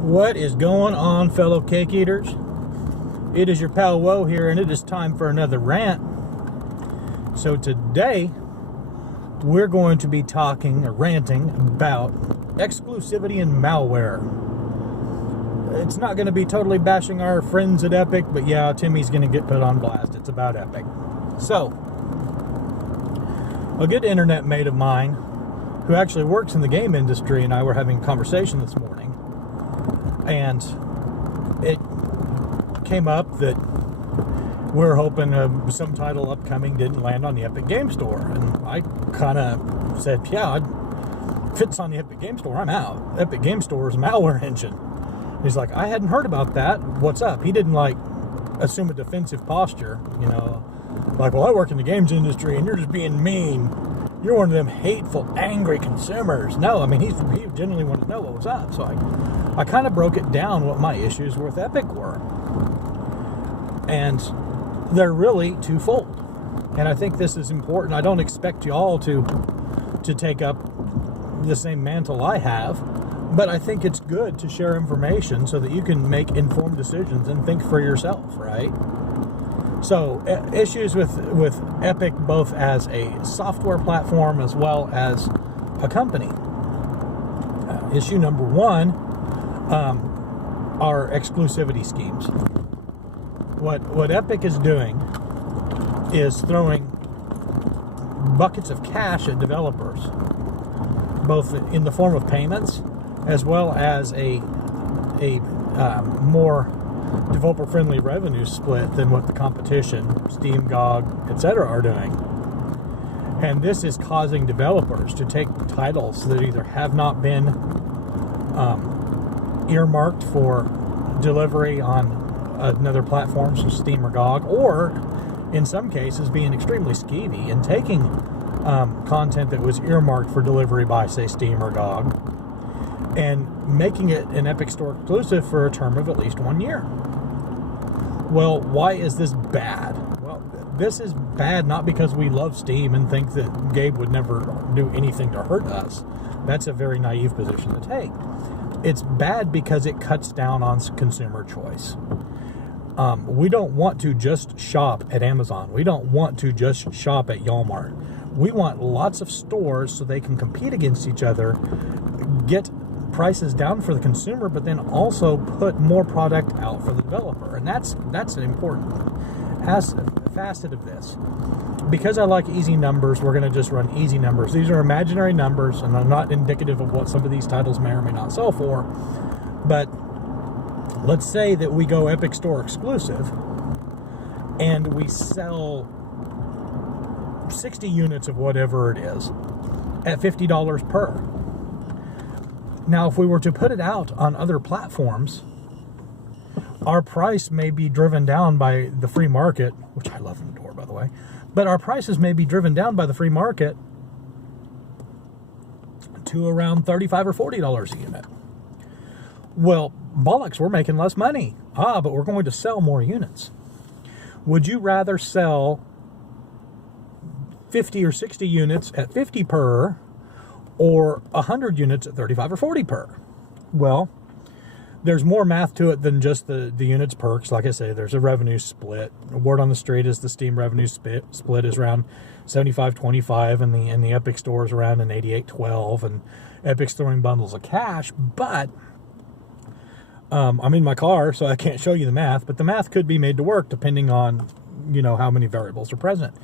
What is going on, fellow cake eaters? It is your pal Woe here, and it is time for another rant. So today, we're going to be talking or ranting about exclusivity and malware. It's not going to be totally bashing our friends at Epic, but yeah, Timmy's going to get put on blast. It's about Epic. So, a good internet mate of mine, who actually works in the game industry, and I were having a conversation this morning, and it came up that we're hoping some title upcoming didn't land on the Epic Game Store, and I kind of said, yeah, if it's on the Epic Game Store, I'm out. Epic Game Store is a malware engine. He's like, I hadn't heard about that. What's up? He didn't assume a defensive posture, like, well, I work in the games industry and you're just being mean. You're one of them hateful, angry consumers. No, I mean, he genuinely wanted to know what was up. So I kind of broke it down what my issues with Epic were. And they're really twofold. And I think this is important. I don't expect y'all to take up the same mantle I have, but I think it's good to share information so that you can make informed decisions and think for yourself, right? So, issues with Epic, both as a software platform as well as a company. Issue number one are exclusivity schemes. What Epic is doing is throwing buckets of cash at developers, both in the form of payments as well as a more developer-friendly revenue split than what the competition, Steam, GOG, etc. are doing. And this is causing developers to take titles that either have not been earmarked for delivery on another platform, so Steam or GOG, or in some cases being extremely skeevy and taking content that was earmarked for delivery by, say, Steam or GOG, and making it an Epic Store exclusive for a term of at least 1 year. Well, why is this bad? Well, this is bad not because we love Steam and think that Gabe would never do anything to hurt us. That's a very naive position to take. It's bad because it cuts down on consumer choice. We don't want to just shop at Amazon. We don't want to just shop at Walmart. We want lots of stores so they can compete against each other, get prices down for the consumer, but then also put more product out for the developer. And that's an important facet of this. Because I like easy numbers, we're going to just run easy numbers. These are imaginary numbers, and are not indicative of what some of these titles may or may not sell for. But let's say that we go Epic Store exclusive, and we sell 60 units of whatever it is at $50 per. Now, if we were to put it out on other platforms, our price may be driven down by the free market, which I love and adore, by the way, but our prices may be driven down by the free market to around $35 or $40 a unit. Well, bollocks, we're making less money. But we're going to sell more units. Would you rather sell 50 or 60 units at 50 per, or 100 units at 35 or 40 per? Well, there's more math to it than just the units perks. Like I say, there's a revenue split. A word on the street is the Steam revenue split is around 75-25, and the Epic Store is around an 88-12, and Epic's throwing bundles of cash. But I'm in my car, so I can't show you the math, but the math could be made to work depending on, how many variables are present.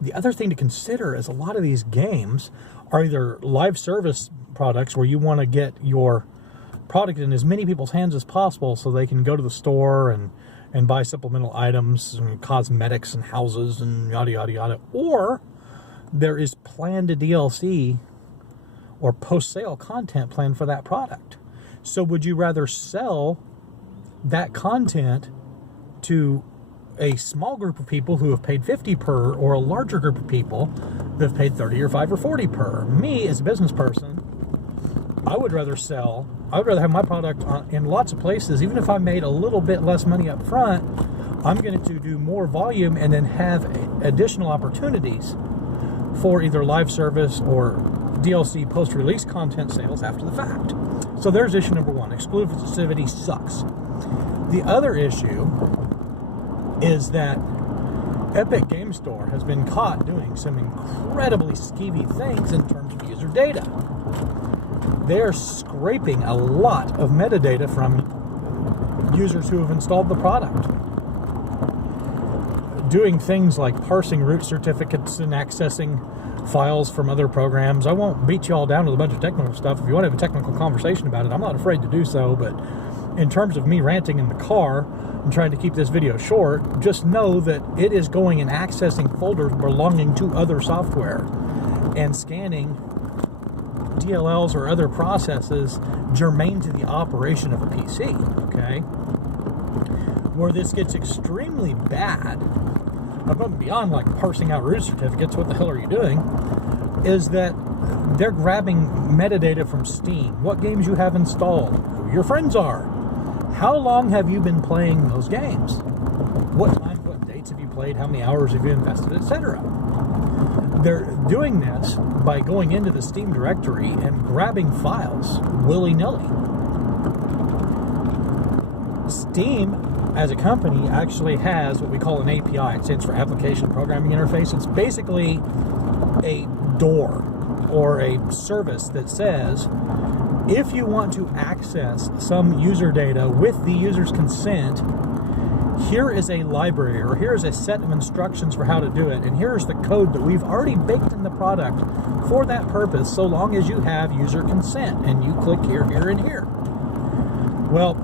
The other thing to consider is a lot of these games are either live service products where you want to get your product in as many people's hands as possible so they can go to the store and buy supplemental items and cosmetics and houses and yada, yada, yada. Or there is planned DLC or post-sale content planned for that product. So would you rather sell that content to a small group of people who have paid 50 per, or a larger group of people that have paid 30 or 5 or 40 per? Me, as a business person, I would rather have my product in lots of places. Even if I made a little bit less money up front, I'm going to do more volume and then have additional opportunities for either live service or DLC post-release content sales after the fact. So there's issue number one. Exclusivity sucks. The other issue is that Epic Game Store has been caught doing some incredibly skeevy things in terms of user data. They're scraping a lot of metadata from users who have installed the product. Doing things like parsing root certificates and accessing files from other programs. I won't beat you all down with a bunch of technical stuff. If you want to have a technical conversation about it, I'm not afraid to do so, but in terms of me ranting in the car and trying to keep this video short, just know that it is going and accessing folders belonging to other software and scanning DLLs or other processes germane to the operation of a PC, okay? Where this gets extremely bad, above and beyond like parsing out root certificates, what the hell are you doing, is that they're grabbing metadata from Steam, what games you have installed, who your friends are, how long have you been playing those games, what time, what dates have you played, how many hours have you invested, etc. They're doing this by going into the Steam directory and grabbing files willy-nilly. Steam, as a company, actually has what we call an API. It stands for Application Programming Interface. It's basically a door or a service that says, if you want to access some user data with the user's consent, here is a library, or here is a set of instructions for how to do it, and here's the code that we've already baked in the product for that purpose, so long as you have user consent, and you click here, here, and here. Well,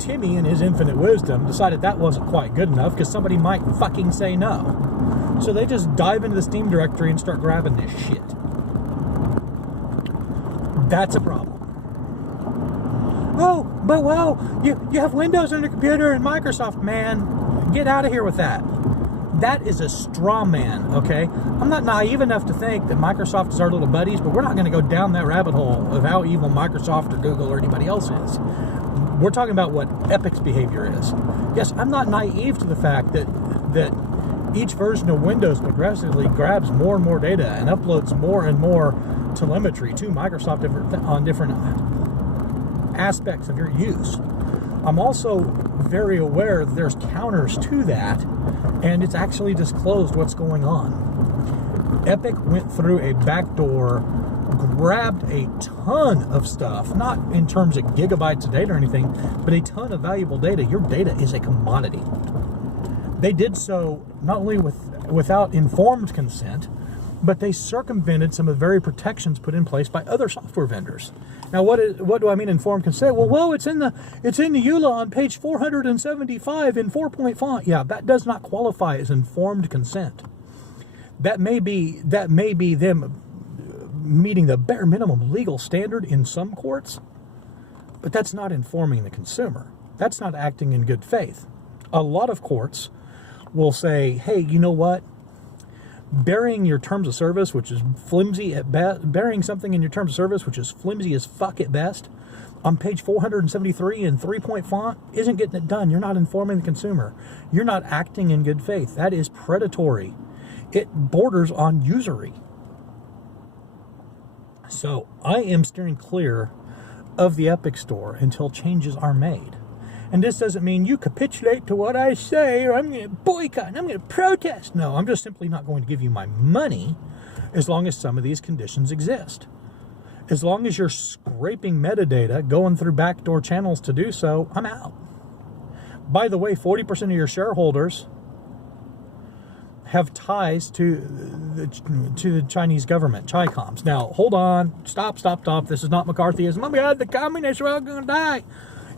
Timmy, in his infinite wisdom, decided that wasn't quite good enough because somebody might fucking say no. So they just dive into the Steam directory and start grabbing this shit. That's a problem. Oh, but well, you have Windows on your computer and Microsoft, man. Get out of here with that. That is a straw man, okay? I'm not naive enough to think that Microsoft is our little buddies, but we're not going to go down that rabbit hole of how evil Microsoft or Google or anybody else is. We're talking about what Epic's behavior is. Yes, I'm not naive to the fact that each version of Windows progressively grabs more and more data and uploads more and more telemetry to Microsoft on different aspects of your use. I'm also very aware that there's counters to that, and it's actually disclosed what's going on. Epic went through a backdoor, grabbed a ton of stuff, not in terms of gigabytes of data or anything, but a ton of valuable data. Your data is a commodity. They did so not only without informed consent, but they circumvented some of the very protections put in place by other software vendors. Now, what do I mean informed consent? Well, it's in the EULA on page 475 in 4-point font. Yeah, that does not qualify as informed consent. That may be them meeting the bare minimum legal standard in some courts, but that's not informing the consumer. That's not acting in good faith. A lot of courts will say, hey, you know what? Burying your terms of service, which is flimsy at best, burying something in your terms of service, which is flimsy as fuck at best, on page 473 in 3-point font, isn't getting it done. You're not informing the consumer. You're not acting in good faith. That is predatory. It borders on usury. So I am steering clear of the Epic Store until changes are made. And this doesn't mean you capitulate to what I say, or I'm going to boycott, and I'm going to protest. No, I'm just simply not going to give you my money as long as some of these conditions exist. As long as you're scraping metadata, going through backdoor channels to do so, I'm out. By the way, 40% of your shareholders have ties to the Chinese government, Chi-Coms. Now, hold on. Stop. This is not McCarthyism. Oh my God, the communists are all going to die.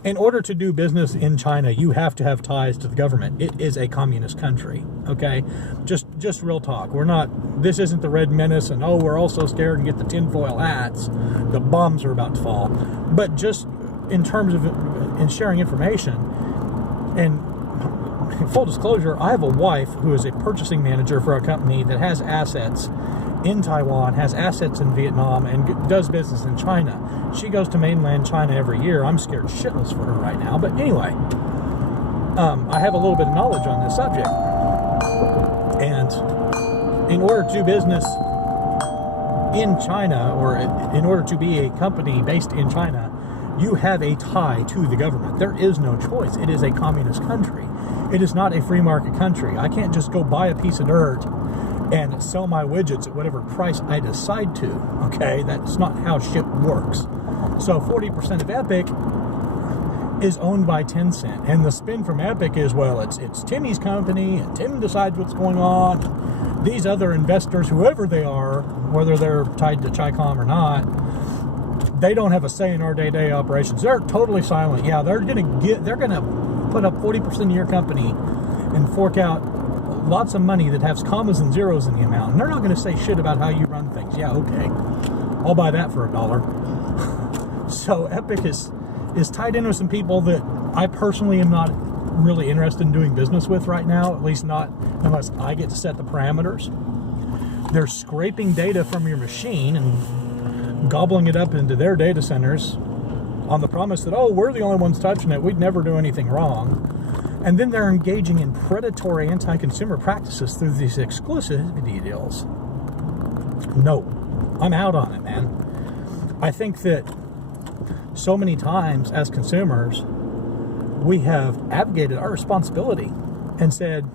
In order to do business in China, you have to have ties to the government. It is a communist country, okay? Just real talk. This isn't the Red Menace and, oh, we're all so scared and get the tinfoil hats. The bombs are about to fall. But just in terms of in sharing information, and full disclosure, I have a wife who is a purchasing manager for a company that has assets in Taiwan, has assets in Vietnam, and does business in China. She goes to mainland China every year. I'm scared shitless for her right now. But anyway, I have a little bit of knowledge on this subject. And in order to do business in China, or in order to be a company based in China, you have a tie to the government. There is no choice. It is a communist country. It is not a free market country. I can't just go buy a piece of dirt and sell my widgets at whatever price I decide to. Okay, that's not how shit works. So 40% of Epic is owned by Tencent, and the spin from Epic is, well, it's Timmy's company, and Tim decides what's going on. These other investors, whoever they are, whether they're tied to Chicom or not, they don't have a say in our day-to-day operations. They're totally silent. Yeah, they're gonna put up 40% of your company and fork out lots of money that has commas and zeros in the amount, and they're not going to say shit about how you run things. Yeah, okay, I'll buy that for $1. So Epic is tied in with some people that I personally am not really interested in doing business with right now, at least not unless I get to set the parameters. They're scraping data from your machine and gobbling it up into their data centers on the promise that, oh, we're the only ones touching it, we'd never do anything wrong. And then they're engaging in predatory anti-consumer practices through these exclusivity deals. No, I'm out on it, man. I think that so many times as consumers, we have abrogated our responsibility and said,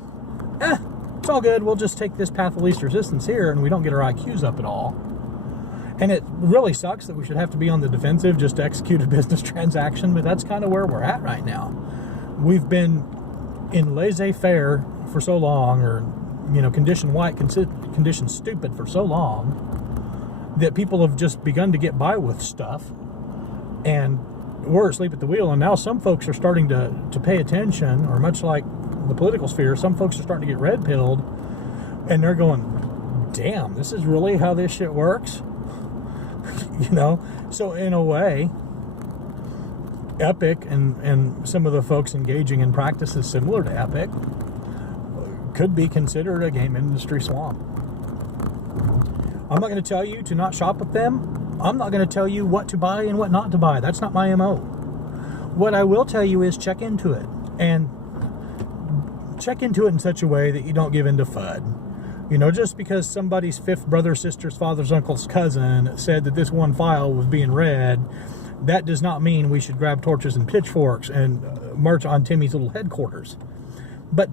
it's all good, we'll just take this path of least resistance here, and we don't get our IQs up at all. And it really sucks that we should have to be on the defensive just to execute a business transaction, but that's kind of where we're at right now. We've been in laissez-faire for so long, or, condition white, condition stupid for so long, that people have just begun to get by with stuff, and we're asleep at the wheel. And now some folks are starting to pay attention, or much like the political sphere, some folks are starting to get red-pilled, and they're going, damn, this is really how this shit works? So in a way, Epic and some of the folks engaging in practices similar to Epic could be considered a game industry swamp. I'm not going to tell you to not shop with them. I'm not going to tell you what to buy and what not to buy. That's not my MO. What I will tell you is check into it, and check into it in such a way that you don't give in to FUD. Just because somebody's fifth brother, sister's father's uncle's cousin said that this one file was being read, that does not mean we should grab torches and pitchforks and march on Timmy's little headquarters. But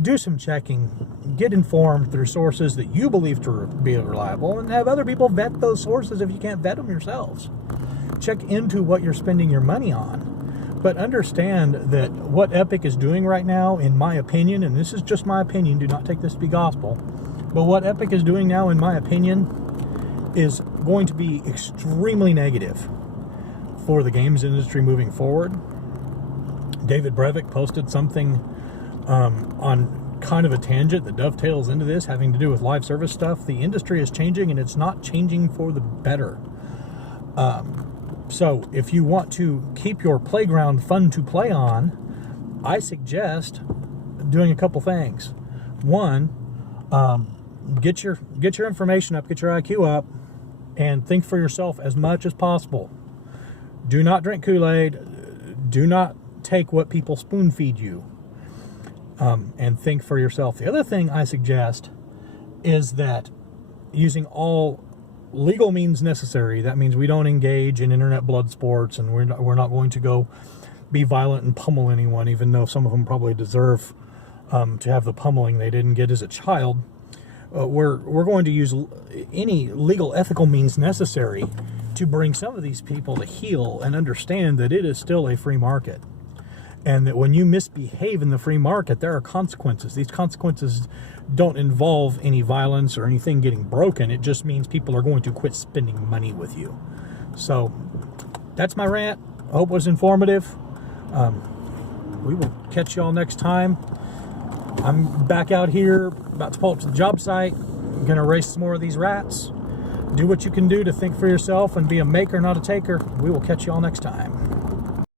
do some checking, get informed through sources that you believe to be reliable, and have other people vet those sources if you can't vet them yourselves. Check into what you're spending your money on. But understand that what Epic is doing right now, in my opinion, and this is just my opinion, do not take this to be gospel, but what Epic is doing now, in my opinion, is going to be extremely negative for the games industry moving forward. David Brevik posted something on kind of a tangent that dovetails into this, having to do with live service stuff. The industry is changing, and it's not changing for the better. So if you want to keep your playground fun to play on, I suggest doing a couple things. One, get your information up, get your IQ up, and think for yourself as much as possible. Do not drink Kool-Aid. Do not take what people spoon feed you. And think for yourself. The other thing I suggest is that using all legal means necessary, that means we don't engage in internet blood sports, and we're not going to go be violent and pummel anyone, even though some of them probably deserve to have the pummeling they didn't get as a child. We're going to use any legal, ethical means necessary to bring some of these people to heel and understand that it is still a free market. And that when you misbehave in the free market, there are consequences. These consequences don't involve any violence or anything getting broken. It just means people are going to quit spending money with you. So that's my rant. I hope it was informative. We will catch y'all next time. I'm back out here, about to pull up to the job site. I'm going to race some more of these rats. Do what you can do to think for yourself and be a maker, not a taker. We will catch y'all next time.